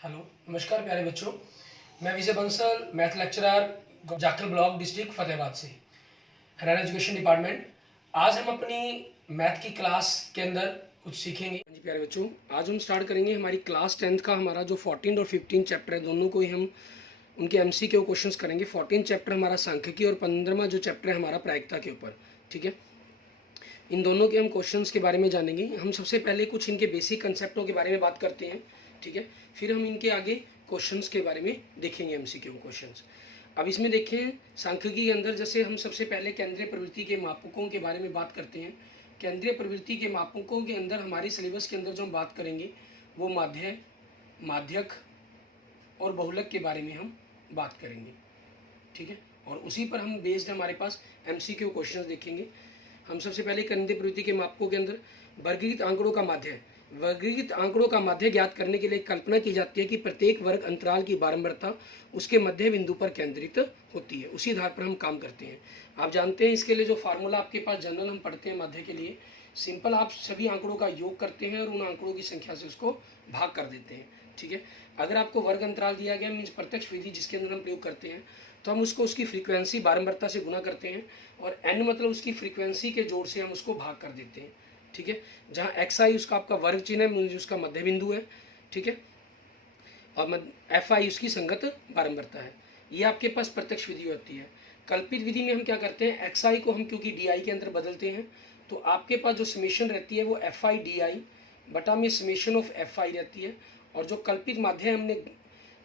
Hello, नमस्कार प्यारे बच्चों। मैं Vijay Bansal, math lecturer, Jakhal block, district Fatehabad से, हरियाणा एजुकेशन डिपार्टमेंट। आज हम अपनी मैथ की क्लास के अंदर कुछ सीखेंगे। जी प्यारे बच्चों, आज हम स्टार्ट करेंगे हमारी क्लास 10th का हमारा जो 14 और 15 चैप्टर है, दोनों को ही हम उनके MCQ क्वेश्चंस करेंगे। 14 चैप्टर हमारा सांख्यिकी और 15वां जो चैप्टर है हमारा प्रायिकता के ऊपर। ठीक है, इन दोनों के हम क्वेश्चंस के बारे में जानेंगे। हम सबसे पहले कुछ इनके बेसिक कंसेप्टों के बारे में बात करते हैं। ठीक है, फिर हम इनके आगे क्वेश्चंस के बारे में देखेंगे, MCQ क्वेश्चंस। अब इसमें देखें, सांख्यिकी के अंदर जैसे हम सबसे पहले केंद्रीय प्रवृत्ति के मापकों के बारे में बात करते हैं। केंद्रीय प्रवृत्ति के मापकों के अंदर हमारी सिलेबस के अंदर जो हम बात करेंगे वो माध्य, माध्यक और बहुलक के बारे में हम बात करेंगे। ठीक है, और उसी पर हम बेस्ड हमारे पास MCQ क्वेश्चंस देखेंगे। हम सबसे पहले केंद्रीय प्रवृत्ति के मापकों के अंदर वर्गीकृत आंकड़ों का माध्य, वर्गीकृत आंकड़ों का माध्य ज्ञात करने के लिए कल्पना की जाती है कि प्रत्येक वर्ग अंतराल की बारंबारता उसके मध्य बिंदु पर केंद्रित होती है। उसी आधार पर हम काम करते हैं। आप जानते हैं इसके लिए जो फार्मूला आपके पास जनरल हम पढ़ते हैं माध्य के लिए, सिंपल आप सभी आंकड़ों का योग करते हैं और उन आंकड़ों की संख्या से उसको भाग कर देते हैं। ठीक है, अगर आपको वर्ग अंतराल दिया गया मीन्स प्रत्यक्ष विधि जिसके अंदर हम प्रयोग करते हैं, तो हम उसको उसकी फ्रीक्वेंसी बारंबारता से गुना करते हैं और n मतलब उसकी फ्रीक्वेंसी के जोड़ से हम उसको भाग कर देते हैं। ठीक है, जहाँ xi उसका आपका वर्ग चिन्ह है, मीन्स उसका मध्य बिंदु है। ठीक है, और fi उसकी संगत बारंबारता है। ये आपके पास प्रत्यक्ष विधि होती है। कल्पित विधि में हम क्या करते हैं, xi को हम क्योंकि di के अंदर बदलते हैं, तो आपके पास जो समेशन रहती है वो fi di बटा में समेशन ऑफ fi रहती है। और जो कल्पित माध्य हमने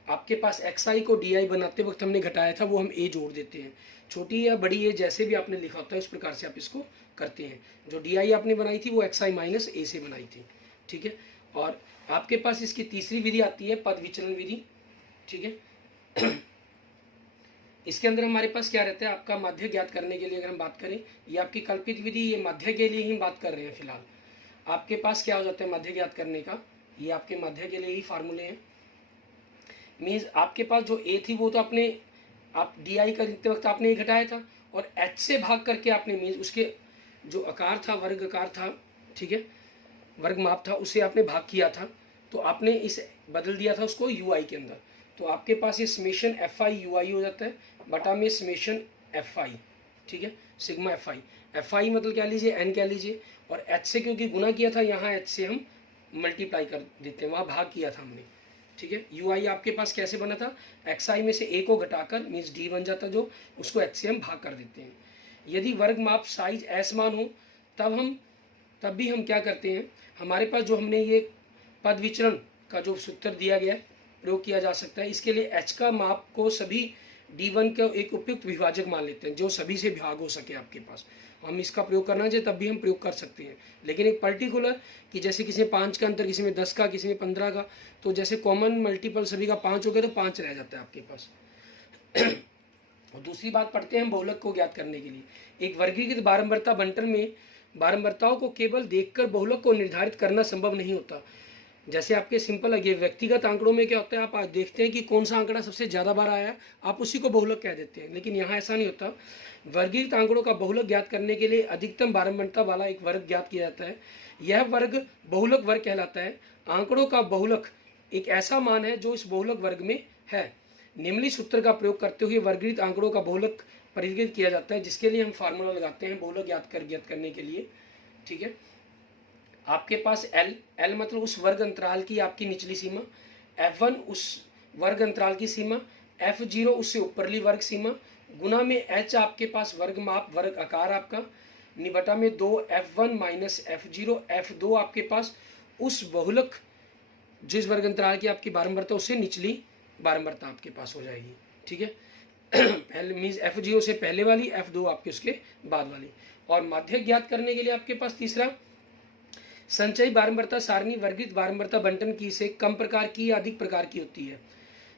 आपके पास xi को di बनाते वक्त हमने घटाया था वो हम a जोड़ देते हैं। छोटी या बड़ी a जैसे भी आपने लिखा होता है उस प्रकार से आप इसको करते हैं। जो di आपने बनाई थी वो xi माइनस a से बनाई थी। ठीक है, और आपके पास इसकी तीसरी विधि आती है पद विचलन विधि। ठीक है, इसके अंदर हमारे पास क्या रहता है, आपका माध्य ज्ञात करने के लिए अगर हम बात करें, ये आपकी कल्पित विधि, ये माध्य के लिए ही बात कर रहे हैं फिलहाल। आपके पास क्या हो जाता है माध्य ज्ञात करने का, ये आपके माध्य के लिए ही फार्मूले हैं। मीन्स आपके पास जो a थी वो तो आपने आप di करते वक्त आपने घटाया था और h से भाग करके आपने मीन्स उसके जो आकार था, वर्ग आकार था, ठीक है, वर्ग माप था, उससे आपने भाग किया था, तो आपने इस बदल दिया था उसको ui के अंदर। तो आपके पास ये समेशन fi ui हो जाता है बटा में समेशन fi। ठीक है, सिग्मा fi मतलब क्या लीजिए n क्या लीजिए, और h से क्योंकि गुना किया था, यहाँ h से हम मल्टीप्लाई कर देते हैं, वहाँ भाग किया था हमने। ठीक है, ui आपके पास कैसे बना था, xi में से a को घटाकर मीन्स d बन जाता, जो उसको h से हम भाग कर देते हैं। यदि वर्ग माप साइज असमान हो तब भी हम क्या करते हैं, हमारे पास जो हमने ये पद विचरण का जो सूत्र दिया गया है प्रयोग किया जा सकता है। इसके लिए h का माप को सभी d1 का एक उपयुक्त विभाजक मान लेते हैं जो सभी से भाग हो सके आपके पास। हम इसका प्रयोग करना चाहिए तब भी हम प्रयोग कर सकते हैं, लेकिन एक पर्टिकुलर कि जैसे किसी में 5 का अंतर, किसी में 10 का, किसी में 15 का, तो जैसे कॉमन मल्टीपल सभी का 5 हो गया तो 5 रह जाता है आपके पास। और दूसरी बात पढ़ते हैं हम बहुलक को ज्ञात करने के लिए। एक वर्गीकृत बारंबारता बंटन में बारंबारताओं को केवल देखकर बहुलक को निर्धारित करना संभव नहीं होता। जैसे आपके सिंपल है, व्यक्तिगत आंकड़ों में क्या होता है, आप आज देखते हैं कि कौन सा आंकड़ा सबसे ज़्यादा बार आया, आप उसी को बहुलक कह देते हैं, लेकिन यहाँ ऐसा नहीं होता। वर्गीकृत आंकड़ों का बहुलक ज्ञात करने के लिए अधिकतम बारंबारता वाला एक वर्ग ज्ञात किया जाता है। यह वर्ग बहुलक वर्ग कहलाता है। आंकड़ों का बहुलक एक ऐसा मान है जो इस बहुलक वर्ग में है। निम्नलिखित सूत्र का प्रयोग करते हुए वर्गीकृत आंकड़ों का बहुलक परिवर्तित किया जाता है, जिसके लिए हम फार्मूला लगाते हैं बहुलक ज्ञात करने के लिए। ठीक है, आपके पास L मतलब उस वर्ग अंतराल की आपकी निचली सीमा, F1 उस वर्ग अंतराल की सीमा, F0 उससे ऊपरली वर्ग सीमा, गुना में H आपके पास वर्ग माप, वर्ग आकार आपका, निबटा में 2 F1 माइनस F0, F2 आपके पास उस बहुलक जिस वर्ग अंतराल की आपकी बारंबारता उससे निचली बारंबारता आपके पास हो जाएगी। ठीक है, पहले मीन्स F0 से पहले वाली, F2 आपके उसके बाद वाली। और माध्य ज्ञात करने के लिए आपके पास तीसरा संचयी बारंबारता सारणी वर्गीकृत बारंबारता बंटन की से कम प्रकार की या अधिक प्रकार की होती है,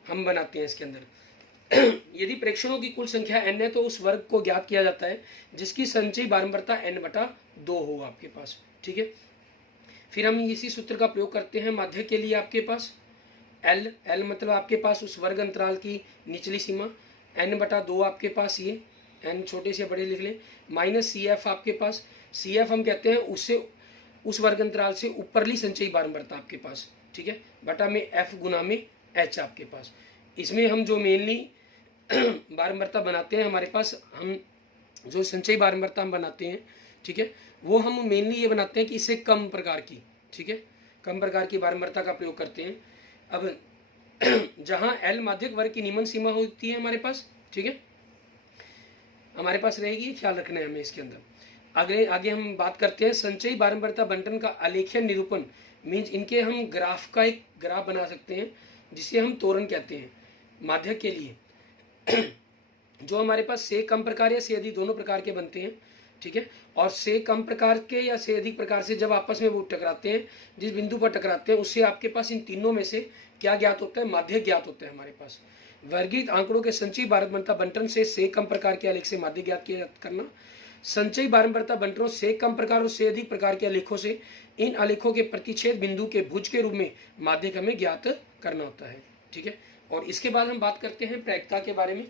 हम बनाते हैं इसके अंदर। यदि प्रेक्षणों की कुल संख्या n है तो उस वर्ग को ज्ञात किया जाता है जिसकी संचयी बारंबारता n/2 हो आपके पास। ठीक है, फिर हम इसी सूत्र का प्रयोग करते हैं माध्य के लिए। आपके पास L मतलब आपके पास उस वर्ग अंतराल की निचली सीमा, n/2 आपके पास, ये n छोटे से बड़े लिख लें, माइनस CF आपके पास, CF हम कहते हैं उससे उस वर्ग अंतराल से ऊपरली संचयी बारंबारता आपके पास। ठीक है, बटा में F गुना में एच आपके पास। इसमें हम जो मेनली बारंबारता बनाते हैं हमारे पास, हम जो संचयी बारंबारता हम बनाते हैं, ठीक है, वो हम मेनली ये बनाते हैं कि इससे कम प्रकार की, ठीक है, कम प्रकार की बारंबारता का प्रयोग करते हैं। अब जहाँ एल माध्यक वर्ग की निम्न सीमा होती है हमारे पास, ठीक है, हमारे पास रहेगी, ख्याल रखना है हमें इसके अंदर। आगे हम बात करते हैं संचयी बारंबारता बंटन का आलेखीय निरूपण। मीन्स इनके हम ग्राफ का एक ग्राफ बना सकते हैं जिसे हम त्वरण कहते हैं माध्यक के लिए जो हमारे पास से कम प्रकार या से अधिक दोनों प्रकार के बनते हैं, ठीक है, और से कम प्रकार के या से अधिक प्रकार से जब आपस में वो टकराते हैं, जिस बिंदु पर टकराते हैं, उससे आपके पास इन तीनों में से क्या ज्ञात होता है, माध्यक ज्ञात होता है हमारे पास। वर्गीकृत आंकड़ों के संचयी बारंबारता बंटन से कम प्रकार के आलेख से माध्यक ज्ञात किया करना। संचयी बारंबारता बंटनों से कम प्रकार और से अधिक प्रकार के आलेखों से इन आलेखों के प्रतिच्छेद बिंदु के भुज के रूप में माध्यक हमें ज्ञात करना होता है, ठीक है। और इसके बाद हम बात करते हैं प्रायिकता के बारे में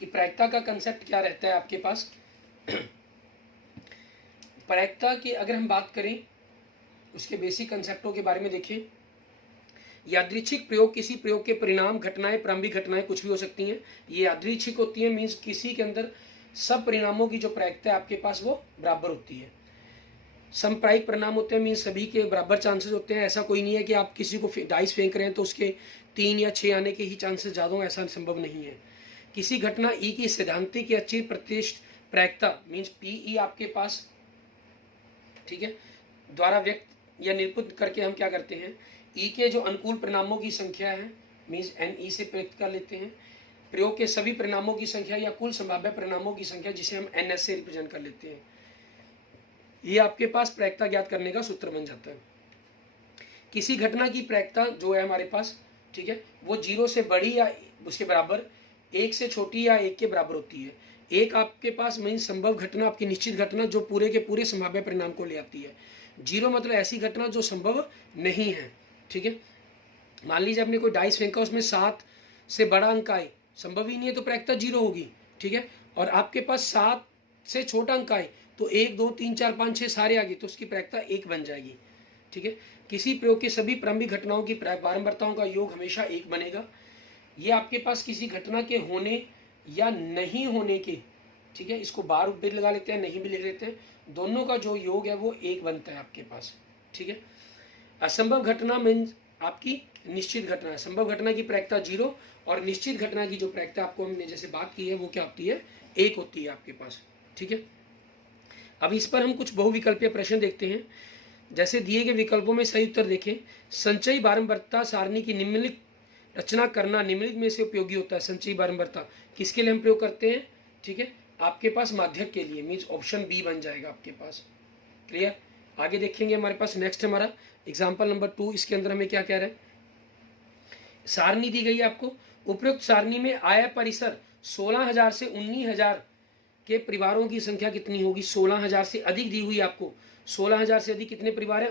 कि प्रायिकता का कंसेप्ट क्या रहता है आपके पास। प्रायिकता की अगर हम बात करें, उसके बेसिक कंसेप्टों के बारे में देखें। यादृच्छिक प्रयोग किसी प्रयोग के परिणाम, घटनाएं, प्रारंभिक घटनाएं कुछ भी हो सकती हैं, ये यादृच्छिक होती हैं। मीन्स किसी के अंदर सब परिणामों की जो प्रायिकता है आपके पास वो बराबर होती है। समप्रायिक परिणाम होते हैं, मीन्स सभी के बराबर चांसेस होते हैं। ऐसा कोई नहीं है कि आप किसी को डाइस फेंक रहे हैं तो उसके 3 या 6 आने के ही चांसेस ज़्यादा हो, ऐसा संभव नहीं है। किसी घटना ई की सैद्धांतिक या अच्छी प्रतिष्ठ प्रायिकता मीन्स पीई आपके पास, ठीक है, द्वारा व्यक्त या निरूपित करके हम क्या करते हैं, ई के जो अनुकूल परिणामों की संख्या है मीन्स एन ई से व्यक्त कर लेते हैं। प्रयोग के सभी परिणामों की संख्या या कुल संभाव्य परिणामों की संख्या जिसे हम एन एस से रिप्रेजेंट कर लेते हैं। ये आपके पास प्रायिकता ज्ञात करने का सूत्र बन जाता है। किसी घटना की प्रायिकता जो है हमारे पास, ठीक है, वो 0 से बड़ी या उसके बराबर, 1 से छोटी या 1 के बराबर होती है। एक आपके पास मीन्स संभव घटना, आपकी निश्चित घटना जो पूरे के पूरे संभाव्य परिणाम को ले आती है। 0 मतलब ऐसी घटना जो संभव नहीं है, ठीक है। मान लीजिए आपने कोई डाइस फेंका, उसमें 7 से बड़ा अंक आए, संभव ही नहीं है, तो प्रायिकता 0 होगी, ठीक है। और आपके पास 7 से छोटा अंक आए तो 1 2 3 4 5 6 सारे आ गए तो उसकी प्रायिकता 1 बन जाएगी, ठीक है। किसी प्रयोग के सभी प्रारंभिक घटनाओं की बारंबारताओं का योग हमेशा 1 बनेगा। ये आपके पास किसी घटना के होने या नहीं होने के, ठीक है, इसको बार भी लगा लेते हैं, नहीं भी लिख लेते हैं, दोनों का जो योग है वो 1 बनता है आपके पास, ठीक है। असंभव घटना मीन्स आपकी निश्चित घटना है। संभव घटना की प्रायिकता 0 और निश्चित घटना की जो प्रायिकता आपको हमने जैसे बात की है वो क्या होती है, 1 होती है आपके पास, ठीक है। अब इस पर हम कुछ बहुविकल्पीय प्रश्न देखते हैं। जैसे दिए गए विकल्पों में सही उत्तर देखें। संचयी बारंबारता सारणी की निम्नलिखित रचना करना निम्नलिखित में से उपयोगी होता है। संचयी बारंबारता किसके लिए हम प्रयोग करते हैं, ठीक है, आपके पास माध्यक के लिए, मीन्स ऑप्शन बी बन जाएगा आपके पास। क्लियर। आगे देखेंगे हमारे पास नेक्स्ट हमारा एग्जाम्पल नंबर 2। इसके अंदर हमें क्या कह रहा है, सारणी दी गई है आपको। उपयुक्त सारणी में आय परिसर 16,000 से 19,000 के परिवारों की संख्या कितनी होगी। 16,000 से अधिक दी हुई आपको। 16,000 से अधिक कितने परिवार है,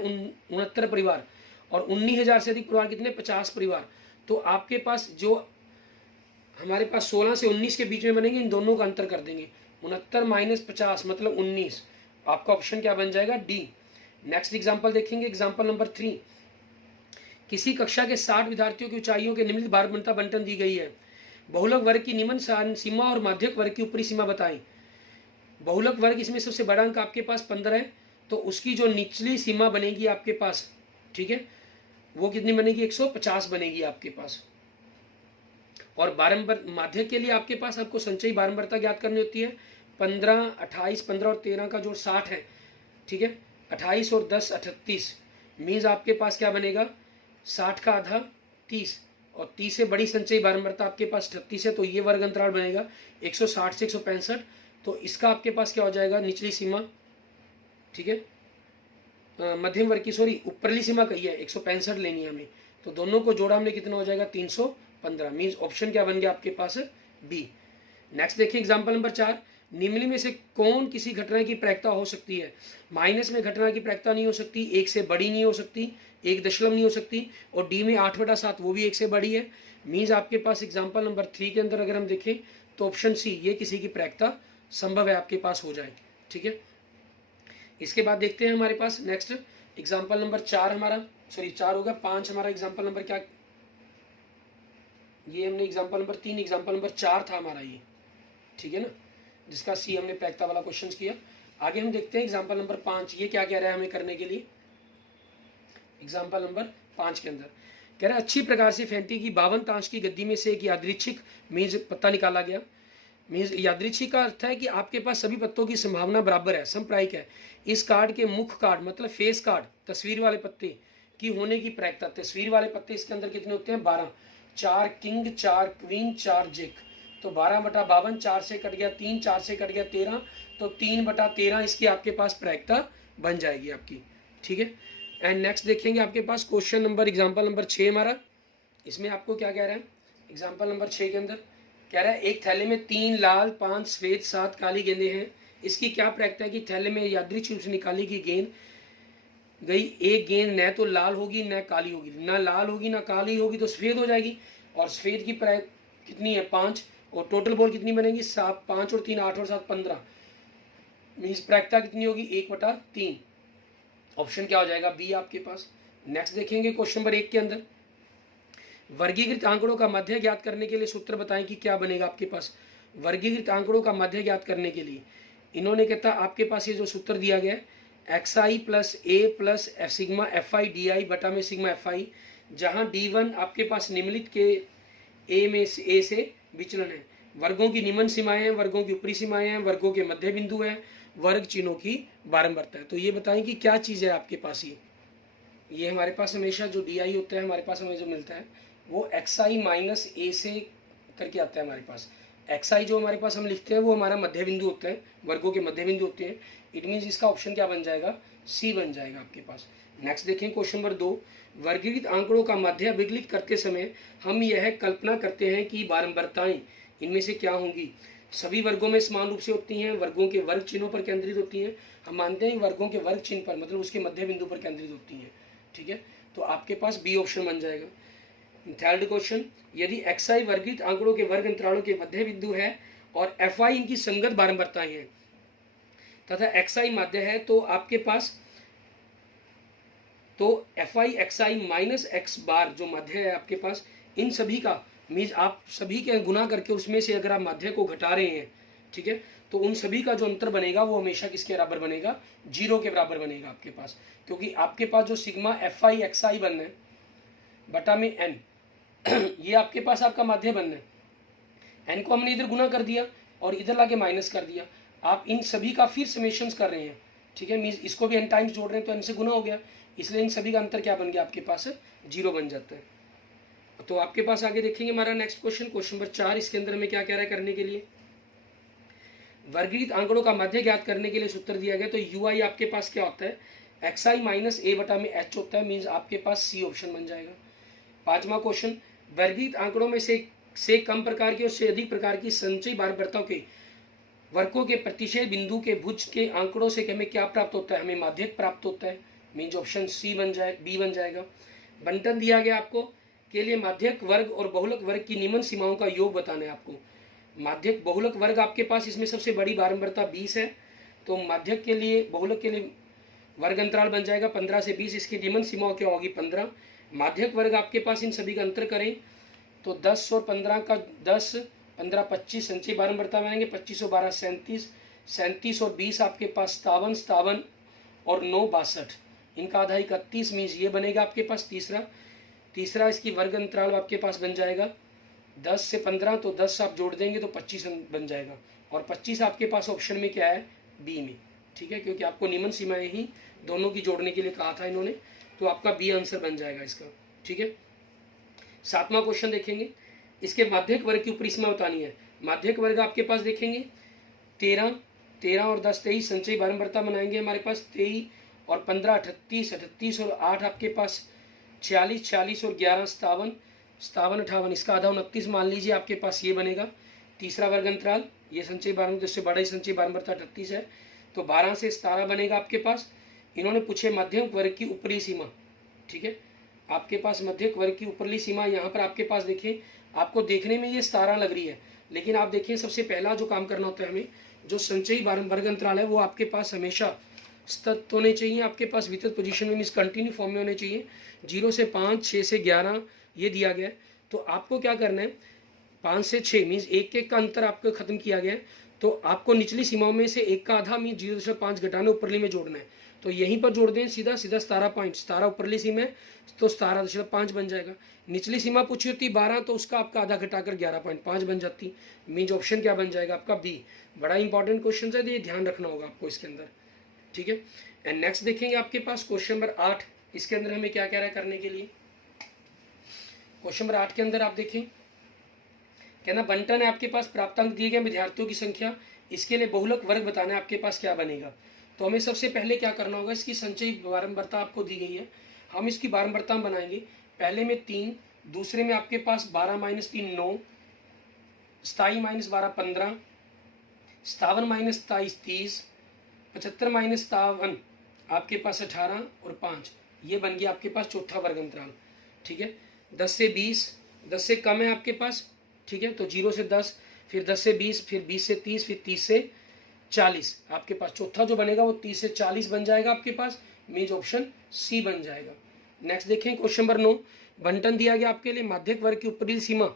69 परिवार, और 19,000 से अधिक परिवार कितने, 50 परिवार। तो आपके पास जो हमारे पास 16 से 19 के बीच में बनेंगे, इन दोनों का अंतर कर देंगे, 69 माइनस 50 मतलब 19। आपका ऑप्शन क्या बन जाएगा, डी। नेक्स्ट एग्जाम्पल देखेंगे, एग्जाम्पल नंबर 3। किसी कक्षा के 60 विद्यार्थियों की ऊंचाइयों के निम्नलिखित बारंबारता बंटन दी गई है। बहुलक वर्ग की निम्न सीमा और माध्यक वर्ग की ऊपरी सीमा बताएं। बहुलक वर्ग इसमें सबसे बड़ा अंक आपके पास 15 है, तो उसकी जो निचली सीमा बनेगी आपके पास, ठीक है, वो कितनी बनेगी, 150 बनेगी आपके पास। और बारंबार माध्यक के लिए आपके पास आपको संचयी बारंबारता ज्ञात करनी होती है। 15, 28, 15 और 13 का जो 60 है, ठीक है, 28 और 10 38, मीन्स आपके पास क्या बनेगा, 60 का आधा 30, और 30 से बड़ी संचयी बारंबारता आपके पास 38 है, तो ये वर्ग अंतराल बनेगा 160 से 165। तो इसका आपके पास क्या हो जाएगा, निचली सीमा, ठीक है, मध्यम वर्ग की, सॉरी ऊपरली सीमा कही है, 165 लेनी है हमें, तो दोनों को जोड़ा हमने कितना हो जाएगा, 315। मीन्स ऑप्शन क्या बन गया आपके पास, बी। नेक्स्ट देखिए एग्जाम्पल नंबर 4। निम्न में से कौन किसी घटना की प्रायिकता हो सकती है। माइनस में घटना की प्रायिकता नहीं हो सकती, 1 से बड़ी नहीं हो सकती, 1 दशमलव नहीं हो सकती, और डी में 8/7 वो भी 1 से बड़ी है। मीन्स आपके पास एग्जाम्पल नंबर 3 के अंदर अगर हम देखें तो ऑप्शन सी, ये किसी की प्रायिकता संभव है आपके पास हो जाए, ठीक है। इसके बाद देखते हैं हमारे पास नेक्स्ट एग्जाम्पल नंबर 4 हमारा, सॉरी 4 होगा, 5 हमारा एग्जाम्पल नंबर क्या ये हमने एग्जाम्पल नंबर 3, एग्जाम्पल नंबर 4 था हमारा ये, ठीक है ना, जिसका सी हमने प्रायिकता वाला क्वेश्चन किया। आगे हम देखते हैं एग्जाम्पल नंबर 5, ये क्या कह रहा है हमें करने के लिए। एग्जाम्पल नंबर 5 के अंदर कह रहा है अच्छी प्रकार से फैंटी की 52 ताश की गद्दी में से एक यादृच्छिक मेज पत्ता निकाला गया। मेज यादृच्छिक का अर्थ है कि आपके पास सभी पत्तों की संभावना बराबर है, समप्रायिक है। इस कार्ड के मुख्य कार्ड मतलब फेस कार्ड, तस्वीर वाले पत्ते की होने की प्रायिकता, तस्वीर वाले पत्ते इसके अंदर कितने होते हैं 12, 4 किंग, 4 क्वीन, 4 जेक, तो 12/52, 4 से कट गया 3, 4 से कट गया 13, तो 3/13 इसकी आपके पास प्रायिकता बन जाएगी आपकी, ठीक है। एंड नेक्स्ट देखेंगे आपके पास क्वेश्चन नंबर एग्जाम्पल नंबर 6 हमारा। इसमें आपको क्या कह रहा है एग्जाम्पल नंबर 6 के अंदर कह रहा है एक थैले में 3 लाल, 5 सफेद, 7 काली गेंदें हैं। इसकी क्या प्रायिकता है कि थैले में यादृच्छिक रूप से निकाली की गेंद गई एक गेंद न तो लाल होगी न काली होगी, ना लाल होगी ना काली होगी तो सफेद हो जाएगी, और सफेद की प्रायिकता कितनी है 5, और टोटल बॉल कितनी बनेगी 7, 5 और 3 8 और 7 15, मीन्स प्रायिकता कितनी होगी 1/3। ऑप्शन क्या हो जाएगा बी आपके पास। नेक्स्ट देखेंगे क्वेश्चन नंबर 1 के अंदर वर्गीकृत आंकड़ों का मध्य ज्ञात करने के लिए सूत्र बताएं कि क्या बनेगा आपके पास। वर्गीकृत आंकड़ों का मध्य ज्ञात करने के लिए इन्होंने कहता है आपके पास ये जो सूत्र दिया गया है XI plus A plus sigma FI DI बटा में सिग्मा FI, जहां D1 आपके पास निम्नलिखित के A से विचलन है। वर्गों की निम्न सीमाएं हैं, वर्गों की ऊपरी सीमाएं हैं, वर्गों के मध्य बिंदु हैं, वर्ग चिन्हों की बारंबारता है। तो ये बताएं कि क्या चीज़ है आपके पास। ये हमारे पास हमेशा जो DI होता है हमारे पास हमें जो मिलता है वो XI माइनस A से करके आता है हमारे पास। XI जो हमारे पास हम लिखते हैं वो हमारा मध्य बिंदु होता है, वर्गों के मध्य बिंदु होते हैं। इट मीन्स इसका ऑप्शन क्या बन जाएगा C बन जाएगा आपके पास। नेक्स्ट देखें क्वेश्चन नंबर 2, वर्गीकृत आंकड़ों का मध्य अभिलिखित करते समय हम यह कल्पना करते हैं कि बारंबारताएं इनमें से क्या होंगी। सभी वर्गों में समान रूप से होती हैं, वर्गों के वर्ग चिन्हों पर केंद्रित होती हैं। हम मानते हैं वर्गों के वर्ग चिन्ह पर मतलब उसके मध्य बिंदु पर केंद्रित होती हैं, ठीक है। तो आपके पास बी ऑप्शन बन जाएगा। थर्ड क्वेश्चन, यदि XI वर्गीकृत आंकड़ों के वर्ग अंतरालों के मध्य बिंदु है और FI इनकी संगत बारंबारताएं हैं तथा XI माध्य है तो आपके पास तो FI XI माइनस X बार जो मध्य है आपके पास, इन सभी का मीन्स आप सभी के गुना करके उसमें से अगर आप मध्य को घटा रहे हैं, ठीक है, तो उन सभी का जो अंतर बनेगा वो हमेशा किसके बराबर बनेगा 0 के बराबर बनेगा आपके पास। क्योंकि आपके पास जो सिग्मा FI XI बनना है बटा में N ये आपके पास आपका माध्य बनना है। N को हमने इधर गुना कर दिया और इधर लाके माइनस कर दिया। आप इन सभी का फिर समेशंस कर रहे हैं, ठीक है, मीन्स इसको भी N टाइम्स जोड़ रहे हैं तो N से गुना हो गया, इसलिए इन सभी का अंतर क्या बन गया आपके पास 0 बन जाता है। तो आपके पास आगे देखेंगे हमारा नेक्स्ट क्वेश्चन, क्वेश्चन नंबर 4। इसके अंदर हमें क्या कह रहा है करने के लिए, वर्गीकृत आंकड़ों का मध्य ज्ञात करने के लिए सूत्र दिया गया। तो UI आपके पास क्या होता है XI माइनस A बटा में H होता है, मीन्स आपके पास C ऑप्शन बन जाएगा। 5वां क्वेश्चन, वर्गीकृत आंकड़ों में से कम प्रकार की और से अधिक प्रकार की संचयी बारंबारताओं के वर्गों के प्रतिच्छेद बिंदु के भुज के आंकड़ों से हमें क्या प्राप्त होता है, हमें माध्यक प्राप्त होता है, मीन्स ऑप्शन बी बन जाएगा। बंटन दिया गया आपको के लिए माध्यक वर्ग और बहुलक वर्ग की निम्न सीमाओं का योग बताना है आपको। माध्यक बहुलक वर्ग आपके पास इसमें सबसे बड़ी बारंबारता 20 है, तो माध्यक के लिए बहुलक के लिए वर्ग अंतराल बन जाएगा 15 से 20, इसकी निम्न सीमाओं क्या होगी 15। माध्यक वर्ग आपके पास इन सभी का अंतर करें तो 10 और 15 का 10, 15 25 संचयी बारंबारता बनेंगे, 25 और 12 37, 37 और 20 आपके पास 57 और 9 62, इनका आधा 31, मीन्स ये बनेगा आपके पास तीसरा इसकी वर्ग अंतराल आपके पास बन जाएगा 10 से 15, तो 10 आप जोड़ देंगे तो 25 बन जाएगा, और 25 आपके पास ऑप्शन में क्या है बी में, ठीक है, क्योंकि आपको निम्न सीमाएं ही दोनों की जोड़ने के लिए कहा था इन्होंने, तो आपका बी आंसर बन जाएगा इसका, ठीक है। 7वां क्वेश्चन देखेंगे, इसके माध्यक वर्ग की ऊपरी सीमा बतानी है। माध्यक वर्ग आपके पास देखेंगे 13 और 10 23 संचयी बारंबारता बनाएंगे हमारे पास 23 और 15 38 और 8 आपके पास 46 और 11 57 58, इसका आधा 29 मान लीजिए आपके पास ये बनेगा। तीसरा वर्ग अंतराल ये संचयी बारंबारता जिससे बड़ा ही संचयी बारंबारता 38 है, तो 12 से 17 बनेगा आपके पास। इन्होंने पूछे मध्यक वर्ग की ऊपरी सीमा, ठीक है, आपके पास मध्यक वर्ग की ऊपरली सीमा यहाँ पर आपके पास देखिए, आपको देखने में ये 17 लग रही है, लेकिन आप देखिए सबसे पहला जो काम करना होता है हमें, जो संचयी वर्ग अंतराल है वो आपके पास हमेशा सतत होने चाहिए, आपके पास वितरित पोजीशन में मीन्स कंटिन्यू फॉर्म में होने चाहिए। 0 से 5, 6 से 11 ये दिया गया है, तो आपको क्या करना है, 5 से 6 मीन्स एक का अंतर आपको खत्म किया गया है, तो आपको निचली सीमाओं में से एक का आधा मीन्स 0.5 घटाना, ऊपरली में जोड़ना है। तो यहीं पर जोड़ दें सीधा सीधा 17 पॉइंट, 17 ऊपरली सीमा है तो 17.5 बन जाएगा। निचली सीमा पूछी होती 12 तो उसका आपका आधा घटाकर 11.5 बन जाती, मीन्स ऑप्शन क्या बन जाएगा आपका बी। बड़ा इंपॉर्टेंट क्वेश्चन है, ये ध्यान रखना होगा आपको इसके अंदर, ठीक है। एंड नेक्स्ट देखेंगे आपके पास क्वेश्चन नंबर 8। इसके अंदर हमें क्या कह रहा है करने के लिए। क्वेश्चन नंबर 8 के अंदर आप देखें, कहना बंटन है आपके पास, प्राप्तांक दिए गए विद्यार्थियों की संख्या, इसके लिए बहुलक वर्ग बताना है, आपके पास क्या बनेगा। तो हमें सबसे पहले क्या करना होगा, इसकी संचयी बारंबारता आपको दी गई है, हम इसकी बारंबारता बनाएंगे। पहले में 3, दूसरे में आपके पास 12 - 3 9, 27 - 12 15, 57 - 27 30, 75 - 57 आपके पास 18 और 5, ये बन गया आपके पास चौथा वर्ग अंतराल, ठीक है। 10 से 20, 10 से कम है आपके पास, ठीक है, तो 0 से 10, फिर 10 से 20, फिर 20 से 30, फिर 30 से 40, आपके पास चौथा जो बनेगा वो 30 से 40 बन जाएगा आपके पास, मीन्स ऑप्शन सी बन जाएगा। नेक्स्ट देखें क्वेश्चन नंबर 9, बंटन दिया गया आपके लिए माध्यक वर्ग की ऊपरी सीमा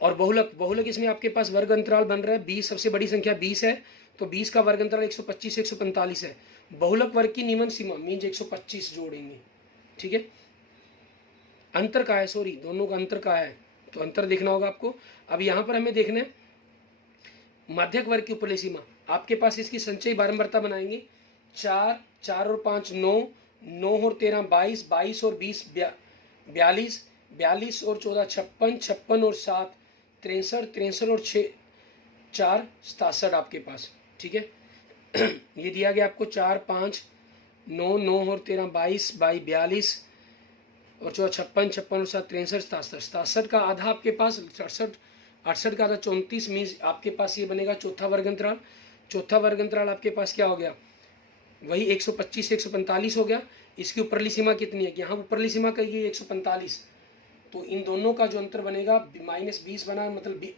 और बहुलक, बहुलक इसमें आपके पास वर्ग अंतराल बन रहा है 20, सबसे बड़ी संख्या 20 है, तो 20 का वर्ग अंतराल 125 से 145 है। बहुलक वर्ग की निम्न सीमा मीन्स 125 जोड़ेंगे, ठीक है। अंतर का है, सॉरी दोनों का अंतर का है, तो अंतर देखना होगा आपको। अब यहाँ पर हमें देखना है माध्यक वर्ग की ऊपरी सीमा, आपके पास इसकी संचयी बारंबारता बनाएंगे। 4, 4 और 5 9, 9 और 13 22, 22 और 20 42, 42 और 14 56, 56 और 7 63, 63 और 6 4 67 आपके पास, ठीक है। ये दिया गया आपको 4 5 9, 9 और 13 22, 42 और 14 56, 56 और 7 63 67, 67 का आधा आपके पास 68, 68 का आधा 34, मीन्स आपके पास ये बनेगा चौथा वर्ग अंतराल। चौथा वर्ग अंतराल आपके पास क्या हो गया, वही 125 से 145 हो गया। इसकी ऊपरली सीमा कितनी है, यहाँ ऊपरली सीमा का ये 145, तो इन दोनों का जो अंतर बनेगा -20 बना, मतलब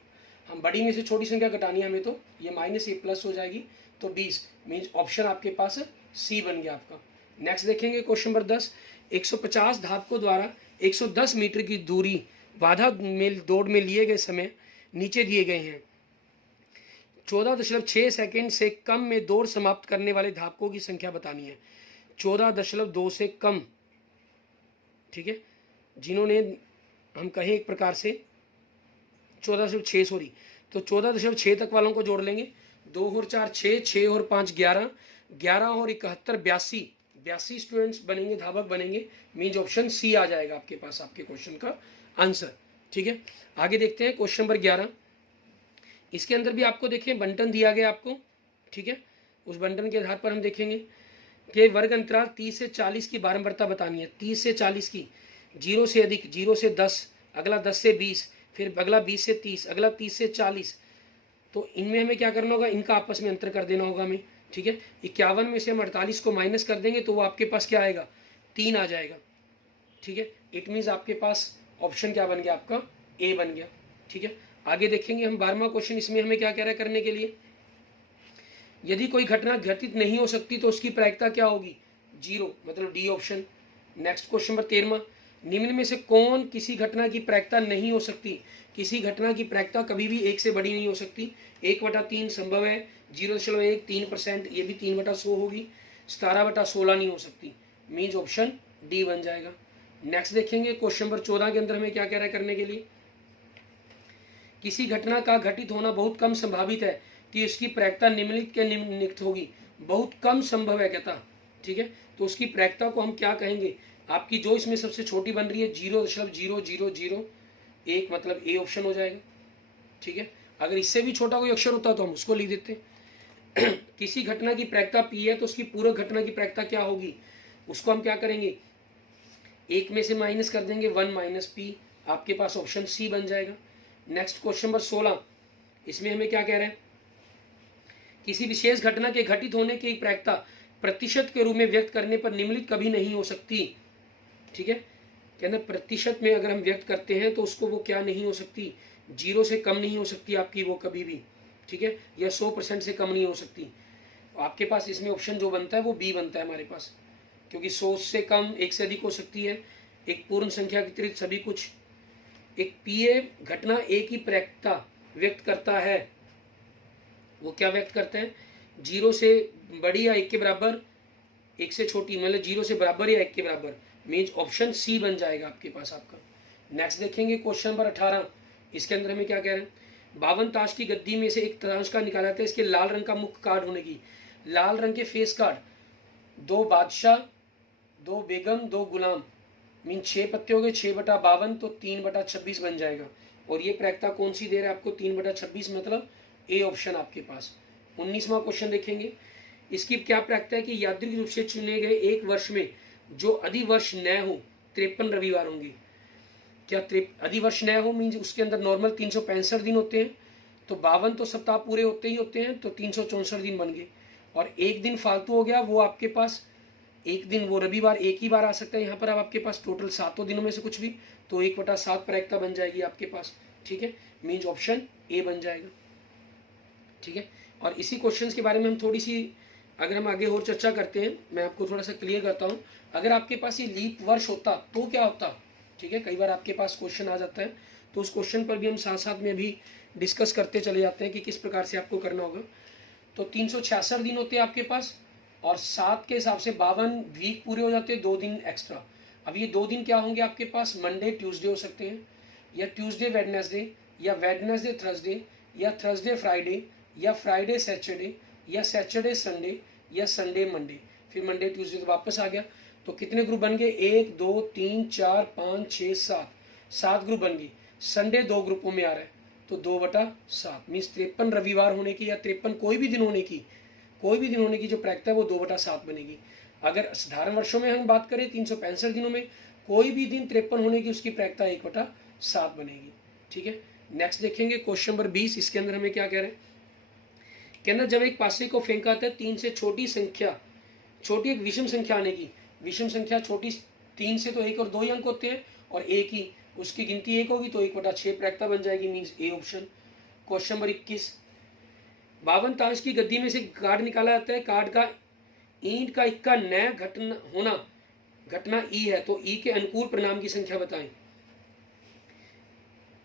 हम बड़ी में से छोटी संख्या घटानी है हमें, तो ये माइनस ये प्लस हो जाएगी, तो 20, मीन्स ऑप्शन आपके पास सी बन गया आपका। नेक्स्ट देखेंगे क्वेश्चन नंबर 10, 150 धावकों द्वारा 110 मीटर की दूरी बाधा में दौड़ में लिए गए समय नीचे दिए गए हैं। 14.6 सेकेंड से कम में दौड़ समाप्त करने वाले धावकों की संख्या बतानी है। 14.2 से कम, ठीक है, जिन्होंने हम कहें एक प्रकार से 14.6 सॉरी, तो 14.6 तक वालों को जोड़ लेंगे। 2 और 4 6, 6 और 5 11, 11 और 71 82 स्टूडेंट्स बनेंगे, धावक बनेंगे, मीन्स ऑप्शन सी आ जाएगा आपके पास आपके क्वेश्चन का आंसर, ठीक है। आगे देखते हैं क्वेश्चन नंबर 11। इसके अंदर भी आपको देखें बंटन दिया गया आपको, ठीक है। उस बंटन के आधार पर हम देखेंगे कि वर्ग अंतराल 30 से 40 की बारंबारता बतानी है। 30 से 40 की, 0 से अधिक, 0 से 10, अगला 10 से 20, फिर अगला 20 से 30, अगला 30 से 40, तो इनमें हमें क्या करना होगा, इनका आपस में अंतर कर देना होगा हमें, ठीक है। 51 में से हम 48 को माइनस कर देंगे तो वो आपके पास क्या आएगा, 3 आ जाएगा, ठीक है। इट मीन्स आपके पास ऑप्शन क्या बन गया, आपका ए बन गया, ठीक है। आगे देखेंगे हम 12वां क्वेश्चन, इसमें हमें क्या कह रहा है करने के लिए, यदि कोई घटना घटित नहीं हो सकती तो उसकी प्रायिकता क्या होगी, 0, मतलब D option. Next question number 13, निम्न में से कौन किसी घटना की प्रायिकता नहीं हो सकती। किसी घटना की प्रायिकता कभी भी 1 से बड़ी नहीं हो सकती। 1/3 संभव है, 0.1 3%, ये भी 3/100 होगी, 17/16 नहीं हो सकती, मीन्स ऑप्शन डी बन जाएगा। नेक्स्ट देखेंगे क्वेश्चन नंबर 14 के अंदर हमें क्या कह रहा है करने के लिए, किसी घटना का घटित होना बहुत कम संभावित है कि उसकी प्रायिकता निम्नलिखित के निम्नलिखित होगी। बहुत कम संभव है कहता, ठीक है, तो उसकी प्रायिकता को हम क्या कहेंगे, आपकी जो इसमें सबसे छोटी बन रही है 0.0001, मतलब ए ऑप्शन हो जाएगा, ठीक है। अगर इससे भी छोटा कोई अक्षर होता तो हम उसको लिख देते। किसी घटना की प्रायिकता पी है तो उसकी पूरक घटना की प्रायिकता क्या होगी, उसको हम क्या करेंगे, 1 में से माइनस कर देंगे, 1 - पी, आपके पास ऑप्शन सी बन जाएगा। नेक्स्ट क्वेश्चन नंबर 16, इसमें हमें क्या कह रहे हैं, किसी विशेष घटना के घटित होने की प्रायिकता प्रतिशत के रूप में व्यक्त करने पर निम्नलिखित कभी नहीं हो सकती, ठीक है। कहना प्रतिशत में अगर हम व्यक्त करते हैं तो उसको वो क्या नहीं हो सकती, 0 से कम नहीं हो सकती आपकी वो कभी भी, ठीक है, या 100% से कम नहीं हो सकती। आपके पास इसमें ऑप्शन जो बनता है वो बी बनता है हमारे पास, क्योंकि 100 से कम, 1 से अधिक हो सकती है, एक पूर्ण संख्या के अतिरिक्त सभी कुछ, एक पीए घटना ए की प्रायिकता व्यक्त करता है, वो क्या व्यक्त करते हैं? 0 से बड़ी या 1 के बराबर, 1 से छोटी, मतलब 0 से बराबर या 1 के बराबर, मीन्स ऑप्शन सी बन जाएगा आपके पास आपका। नेक्स्ट देखेंगे क्वेश्चन नंबर 18। इसके अंदर हमें क्या कह रहे हैं? 52 ताश की गद्दी में से एक ताश का निकाला जाता है, इसके लाल रंग का मुख्य कार्ड होने की, लाल रंग के फेस कार्ड, 2 बादशाह, 2 बेगम, 2 गुलाम, मीन 6 पत्ते हो गए, 6/52 तो 3/26 बन जाएगा। और ये प्रायिकता कौन सी दे रहा है आपको? 3/26, मतलब ए ऑप्शन आपके पास। 19वां क्वेश्चन देखेंगे। इसकी क्या प्रायिकता है कि यादृच्छिक रूप से चुने गए एक वर्ष में जो अधिवर्ष न हो 53 रविवार होंगे। क्या अधिवर्ष न हो मीन्स उसके अंदर नॉर्मल 365 दिन होते हैं, तो 52 तो सप्ताह पूरे होते ही होते हैं, तो 364 दिन बन गए। और एक दिन फालतू हो गया, वो आपके पास एक दिन, वो रविवार एक ही बार आ सकता है यहाँ पर। अब आपके पास टोटल 7 दिनों में से कुछ भी, तो 1/7 प्रायिकता बन जाएगी आपके पास। ठीक है, मीन्स ऑप्शन ए बन जाएगा। ठीक है, और इसी क्वेश्चन के बारे में हम थोड़ी सी अगर हम आगे और चर्चा करते हैं, मैं आपको थोड़ा सा क्लियर करता हूँ। अगर आपके पास ये लीप वर्ष होता तो क्या होता? ठीक है, कई बार आपके पास क्वेश्चन आ जाता है, तो उस क्वेश्चन पर भी हम साथ साथ में अभी डिस्कस करते चले जाते हैं कि किस प्रकार से आपको करना होगा। तो 366 दिन होते हैं आपके पास, और 7 के हिसाब से 52 वीक पूरे हो जाते हैं, 2 दिन एक्स्ट्रा। अब ये 2 दिन क्या होंगे आपके पास? मंडे ट्यूसडे हो सकते हैं, या ट्यूसडे वेडनेसडे, या वेडनेसडे थर्सडे, या थर्सडे फ्राइडे, या फ्राइडे सैटरडे, या सैटरडे संडे, या संडे मंडे। फिर मंडे ट्यूसडे तो वापस आ गया। तो कितने ग्रुप बन गए? 1 2 3 4 5 6 7, 7 ग्रुप बन गए। संडे 2 ग्रुपों में आ रहा है, तो 2/7 मीन्स 53 रविवार होने की, या 53 कोई भी दिन होने की, कोई भी दिन होने की जो प्रायिकता है वो 2/7 बनेगी। अगर साधारण वर्षों में हम बात करें 365 दिनों में कोई भी दिन 53 होने की, उसकी प्रायिकता 1/7 बनेगी। ठीक है, नेक्स्ट देखेंगे क्वेश्चन नंबर 20। इसके अंदर हमें क्या कह रहे हैं? कहना जब एक पासे को फेंका था 3 से छोटी संख्या, छोटी एक विषम संख्या आने की, विषम संख्या छोटी 3 से तो 1 और 2 ही अंक होते हैं, और एक ही, उसकी गिनती 1 होगी तो 1/6 प्रायिकता बन जाएगी, means A option. Question number 21। 52 ताश की गद्दी में से कार्ड निकाला जाता है, कार्ड का ईंट का इक्का नया घटना होना, घटना ई है, तो ई के अनुकूल परिणाम की संख्या बताएं।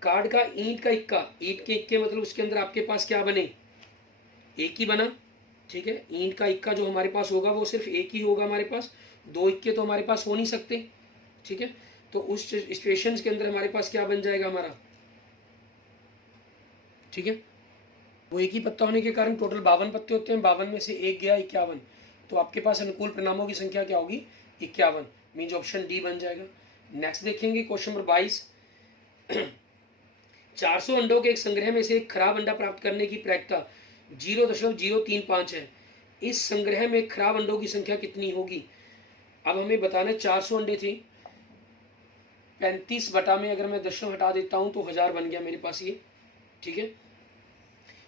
कार्ड का ईंट का इक्का, ईंट के इक्के मतलब उसके अंदर आपके पास क्या बने? एक ही बना। ठीक है, ईंट का इक्का जो हमारे पास होगा वो सिर्फ एक ही होगा हमारे पास, 2 इक्के तो हमारे पास हो नहीं सकते। ठीक है, तो उस सिचुएशंस के अंदर हमारे पास क्या बन जाएगा हमारा? ठीक है, वो एक ही पत्ता होने के कारण टोटल 52 पत्ते होते हैं, 52 में से एक गया 51, तो आपके पास अनुकूल परिणामों की संख्या क्या होगी? 51, मीन्स ऑप्शन डी बन जाएगा। नेक्स्ट देखेंगे क्वेश्चन नंबर 22। 400 अंडों के एक संग्रह में से एक खराब अंडा प्राप्त करने की प्रायिकता 0.035 है। इस संग्रह में खराब अंडों की संख्या कितनी होगी? अब हमें बताना है 400 अंडे थे, 35 बटा में अगर मैं दशमलव हटा देता हूं तो 1000 बन गया मेरे पास ये। ठीक है,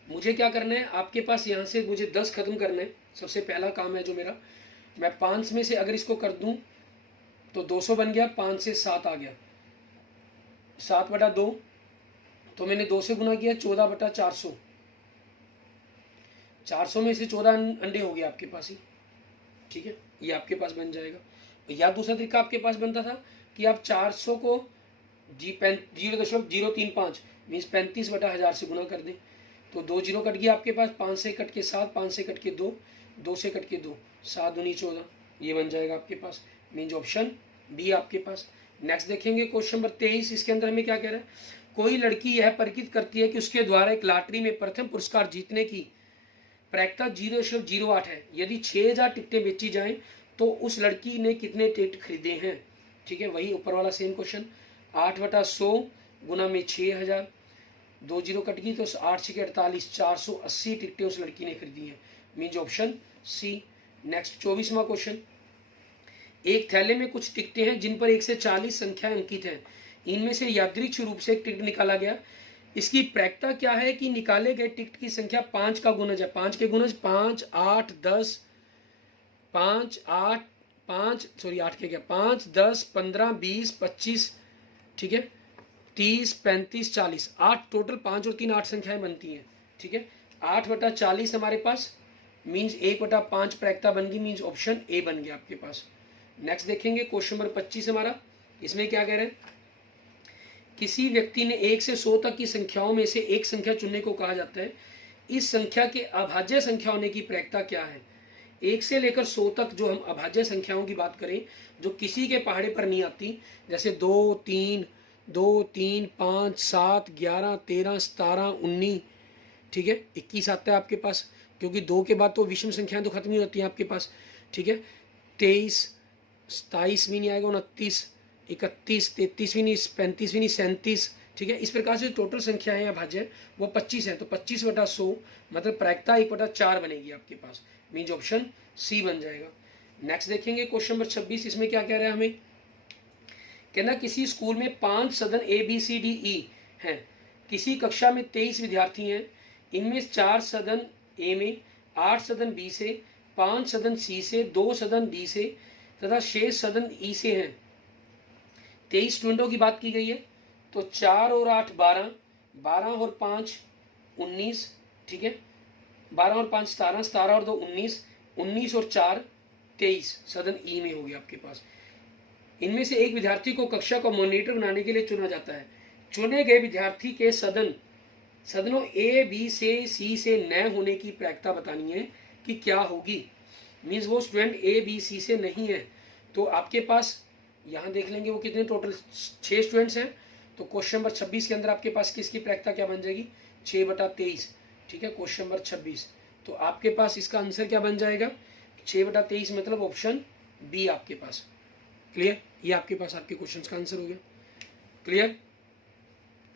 मुझे क्या करना है? आपके पास यहाँ से मुझे 10 खत्म करना है, सबसे पहला काम है जो मेरा। मैं 5 में से अगर इसको कर दूं तो 200 बन गया, 5 से 7 आ गया, 7/2, तो मैंने 2 से गुना किया, 14/400, 400 में से 14 अंडे हो गए आपके पास ही। ठीक है, ये आपके पास बन जाएगा। या दूसरा तरीका आपके पास बनता था कि आप 400 को 0.035 मीन्स 35/1000 से गुना कर दें, तो 2 जीरो कट गया आपके पास, 5 से कट के 7, 5 से कट के 2, 2 से कट के 2, 7 दूनी 14, ये बन जाएगा आपके पास, मीन्स ऑप्शन डी आपके पास। नेक्स्ट देखेंगे क्वेश्चन नंबर 23। इसके अंदर हमें क्या कह रहा है? कोई लड़की यह परिचित करती है कि उसके द्वारा एक लॉटरी में प्रथम पुरस्कार जीतने की प्रायिकता 0.08 है। यदि 6000 टिकटें बेची जाएं तो उस लड़की ने कितने टिकट खरीदे हैं? ठीक है, वही ऊपर वाला सेम क्वेश्चन, 8/100 गुना में 6000, 2 जीरो कट गई तो 8 6 48, 480 टिकटें उस लड़की ने खरीदी हैं, मीन्स ऑप्शन सी। नेक्स्ट 24वां क्वेश्चन। एक थैले में कुछ टिकटें हैं जिन पर 1 से 40 संख्याएं अंकित हैं, इनमें से यादृच्छिक रूप से एक टिकट निकाला गया, इसकी प्रायिकता क्या है कि निकाले गए टिकट की संख्या 5 का गुणज है। 5 के गुणज 5 8 10 5 8 5 सॉरी 8 के क्या 5 10 15 20 25, ठीक है, 30 35 40, 8 टोटल, 5 और 3 8 संख्याएं बनती हैं। ठीक है, 8/40 हमारे पास, मीन्स 1/5 प्रायिकता बन गई, मीन्स ऑप्शन ए बन गया आपके पास। नेक्स्ट देखेंगे क्वेश्चन नंबर 25 हमारा। इसमें क्या कह रहे हैं? किसी व्यक्ति ने 1 से 100 तक की संख्याओं में से एक संख्या चुनने को कहा जाता है। इस संख्या के अभाज्य संख्या होने की प्रायिकता क्या है? 1 से लेकर 100 तक जो हम अभाज्य संख्याओं की बात करें, जो किसी के पहाड़े पर नहीं आती, जैसे 2, 3, 5, 7, 11, 13, 17, 19, ठीक है, 21 आता है आपके पास, क्योंकि 2 के बाद तो विषम संख्याएं तो खत्म ही होती हैं आपके पास, ठीक है। 23, 27 भी नहीं आएगा, 29, 31, 33 भी नहीं, 35 भी नहीं, 37, ठीक है। इस प्रकार से टोटल संख्या है अभाज्य वो 25 है, तो 25/100 मतलब प्रायिकता 1/4 बनेगी आपके पास, मीन्स ऑप्शन सी बन जाएगा। नेक्स्ट देखेंगे क्वेश्चन नंबर 26, इसमें क्या कह रहा है हमें, कहना किसी स्कूल में 5 सदन ABCDE हैं, किसी कक्षा में 23 विद्यार्थी हैं, इनमें 4 सदन ए में, 8 सदन बी से, 5 सदन सी से, 2 सदन डी से तथा 6 सदन ई से हैं। 23 स्टूडेंटों की बात की गई है, तो 4 और 8 12, 12 और 5 19, ठीक है, 12 और 5 17, 17 और 2 19, 19 और 4 23 सदन ई में हो गया आपके पास। इनमें से एक विद्यार्थी को कक्षा का मॉनिटर बनाने के लिए चुना जाता है। चुने गए विद्यार्थी के सदनों ए बी से सी से न होने की प्रायिकता बतानी है कि क्या होगी। मीन्स वो स्टूडेंट ए बी सी से नहीं है, तो आपके पास यहाँ देख लेंगे वो कितने टोटल 6 स्टूडेंट्स हैं, तो क्वेश्चन नंबर 26 के अंदर आपके पास किसकी प्रायिकता क्या बन जाएगी, 6/23, ठीक है, क्वेश्चन नंबर 26। तो आपके पास इसका आंसर क्या बन जाएगा, 6/23 मतलब ऑप्शन बी आपके पास। क्लियर, ये आपके पास आपके क्वेश्चन का आंसर हो गया। Clear,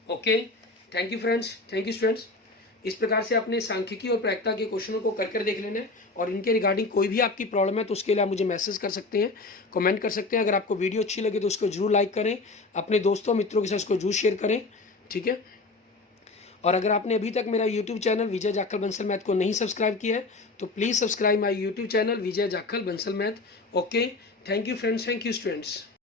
okay, thank you friends, thank you students. इस प्रकार से आपने सांख्यिकी और प्रायिकता के क्वेश्चनों को कर देख लेना है, और इनके रिगार्डिंग कोई भी आपकी प्रॉब्लम है तो उसके लिए आप मुझे मैसेज कर सकते हैं, कमेंट कर सकते हैं। अगर आपको वीडियो अच्छी लगे तो उसको जरूर लाइक करें, अपने दोस्तों मित्रों के साथ उसको जरूर शेयर करें, ठीक है। और अगर आपने अभी तक मेरा यूट्यूब चैनल विजय जाखल बंसल मैथ को नहीं सब्सक्राइब किया है तो please subscribe my YouTube channel Vijay Jakhal Bansal math. Okay, thank you friends, thank you students.